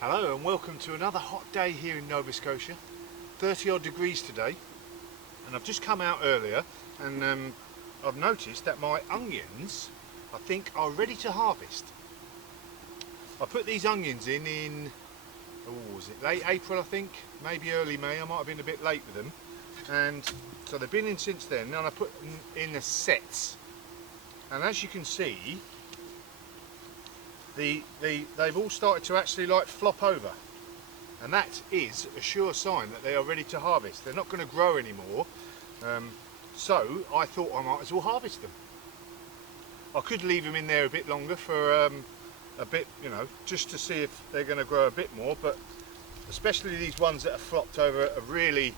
Hello and welcome to another hot day here in Nova Scotia. 30 odd degrees today, and I've just come out earlier and I've noticed that my onions I think are ready to harvest. I put these onions in was it late April, I think, maybe early May. I might have been a bit late with them, and so they've been in since then, and I put them in the sets, and as you can see they've all started to actually like flop over, and that is a sure sign that they are ready to harvest. They're not going to grow anymore, so I thought I might as well harvest them. I could leave them in there a bit longer for a bit, you know, just to see if they're going to grow a bit more, but especially these ones that have flopped over are really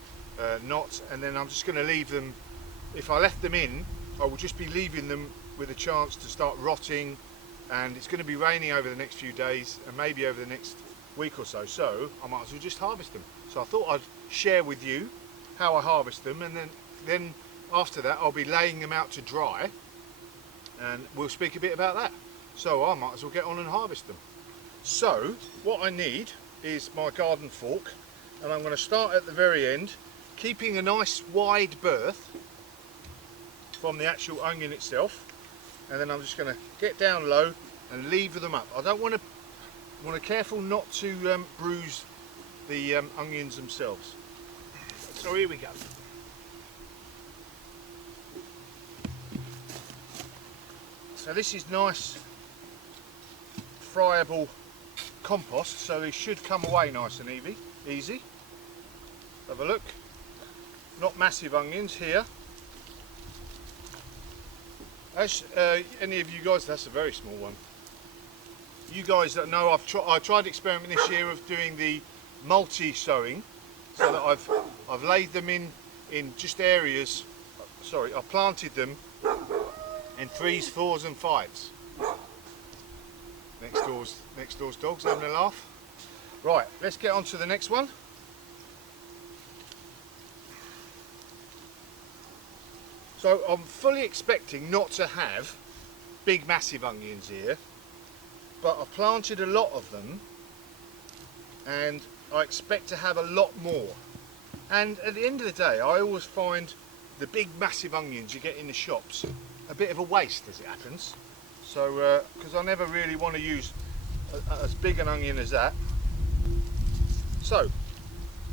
not, and then I'm just going to leave them. If I left them in, I will just be leaving them with a chance to start rotting, and it's going to be raining over the next few days and maybe over the next week or so, so I might as well just harvest them. So I thought I'd share with you how I harvest them, and then after that I'll be laying them out to dry, and we'll speak a bit about that. So I might as well get on and harvest them. So what I need is my garden fork, and I'm going to start at the very end, keeping a nice wide berth from the actual onion itself, and then I'm just going to get down low and lever them up. I don't want to careful not to bruise the onions themselves. So here we go. So this is nice friable compost, so they should come away nice and easy. Have a look. Not massive onions here. As any of you guys, that's a very small one. You guys that know, I tried experiment this year of doing the multi-sowing, so that I've laid them in just areas. Sorry, I planted them in 3s, 4s and 5s. Next door's dog's having a laugh. Right, let's get on to the next one. So I'm fully expecting not to have big massive onions here, but I've planted a lot of them and I expect to have a lot more. And at the end of the day, I always find the big massive onions you get in the shops a bit of a waste as it happens. So because I never really want to use as big an onion as that. So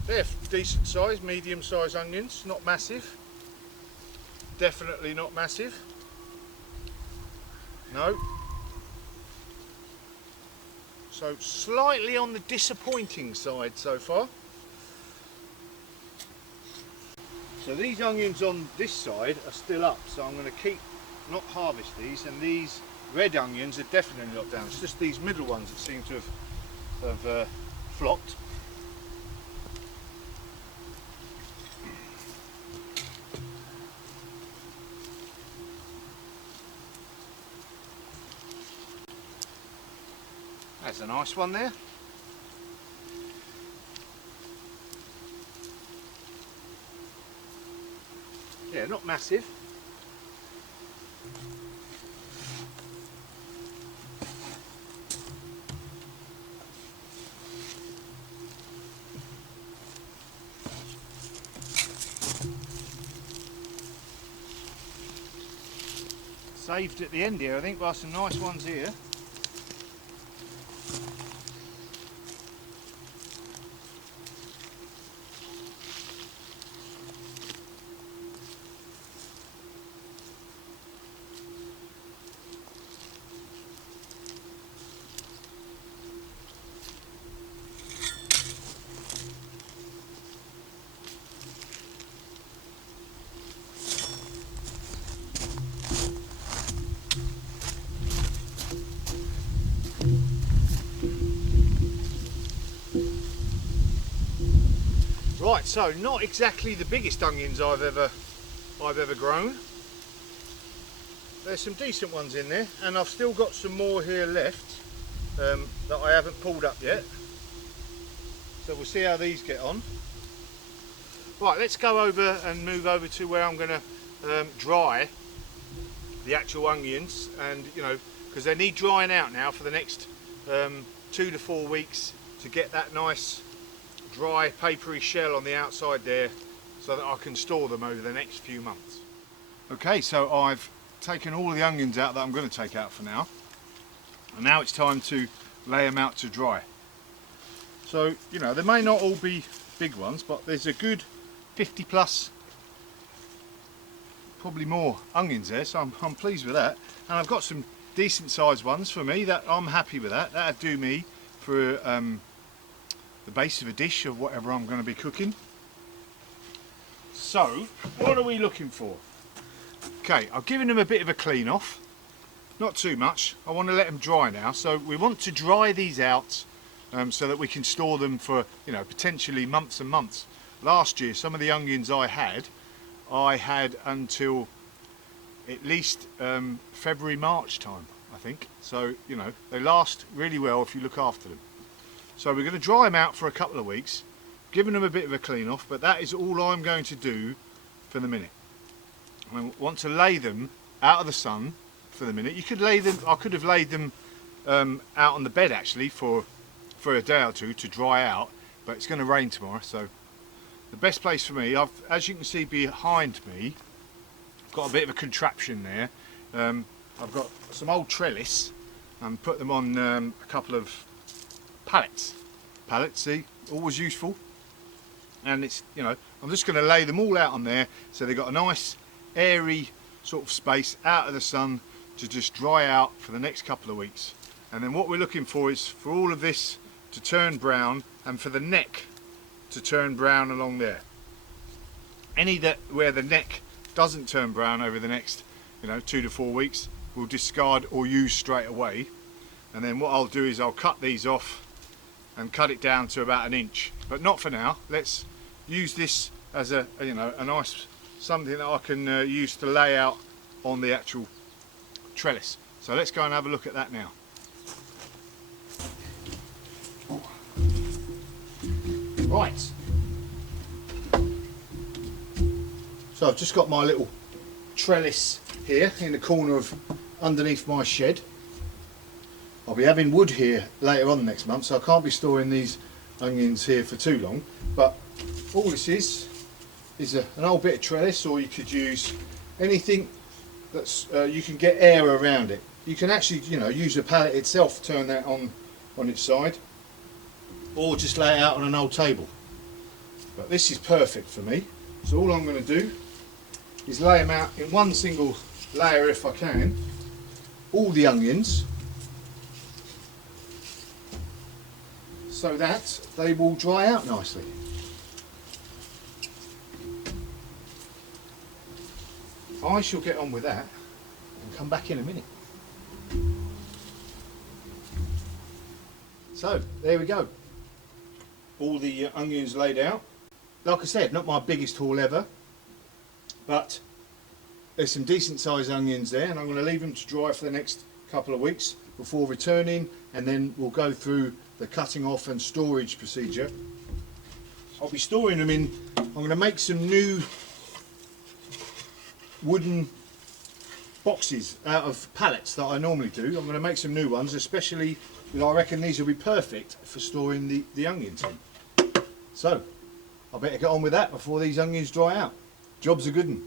they're decent size, medium size onions, not massive. Definitely not massive. No. So slightly on the disappointing side so far. So these onions on this side are still up, so I'm going to not harvest these, and these red onions are definitely not down. It's just these middle ones that seem to have flopped. That's a nice one there. Yeah, not massive. Saved at the end here, I think, by some nice ones here. Right, so not exactly the biggest onions I've ever grown. There's some decent ones in there, and I've still got some more here left that I haven't pulled up yet. So we'll see how these get on. Right, let's go over and move over to where I'm going to dry the actual onions, and you know, because they need drying out now for the next 2 to 4 weeks to get that nice dry papery shell on the outside there so that I can store them over the next few months. Okay, so I've taken all the onions out that I'm going to take out for now, and now it's time to lay them out to dry. So, you know, they may not all be big ones, but there's a good 50 plus, probably more onions there, so I'm pleased with that. And I've got some decent sized ones for me, that I'm happy with that. That'd do me for the base of a dish of whatever I'm going to be cooking. So, what are we looking for? Okay, I've given them a bit of a clean off, not too much. I want to let them dry now, so we want to dry these out so that we can store them for, you know, potentially months and months. Last year, some of the onions I had until at least February, March time, I think. So, you know, they last really well if you look after them. So we're going to dry them out for a couple of weeks, giving them a bit of a clean off, but that is all I'm going to do for the minute. I want to lay them out of the sun for the minute. You could lay them, I could have laid them out on the bed actually for a day or two to dry out, but it's going to rain tomorrow, so the best place for me, as you can see behind me, I've got a bit of a contraption there. I've got some old trellis and put them on a couple of pallets, see, always useful. And it's, you know, I'm just going to lay them all out on there so they've got a nice airy sort of space out of the sun to just dry out for the next couple of weeks. And then what we're looking for is for all of this to turn brown and for the neck to turn brown along there. Any that where the neck doesn't turn brown over the next, you know, 2 to 4 weeks, we'll discard or use straight away. And then what I'll do is I'll cut these off and cut it down to about 1 inch, but not for now. Let's use this as a, you know, a nice something that I can use to lay out on the actual trellis. So let's go and have a look at that now. Right, so I've just got my little trellis here in the corner of underneath my shed. I'll be having wood here later on next month, so I can't be storing these onions here for too long, but all this is an old bit of trellis, or you could use anything that's you can get air around it. You can actually, you know, use the pallet itself, turn that on its side, or just lay it out on an old table. But this is perfect for me, so all I'm going to do is lay them out in one single layer if I can, all the onions, so that they will dry out nicely. I shall get on with that and come back in a minute. So there we go, all the onions laid out. Like I said, not my biggest haul ever, but there's some decent sized onions there, and I'm going to leave them to dry for the next couple of weeks before returning, and then we'll go through the cutting off and storage procedure. I'll be storing them in, I'm going to make some new wooden boxes out of pallets that I normally do. I'm going to make some new ones, especially because I reckon these will be perfect for storing the onions in. So I better get on with that before these onions dry out. Job's a good one.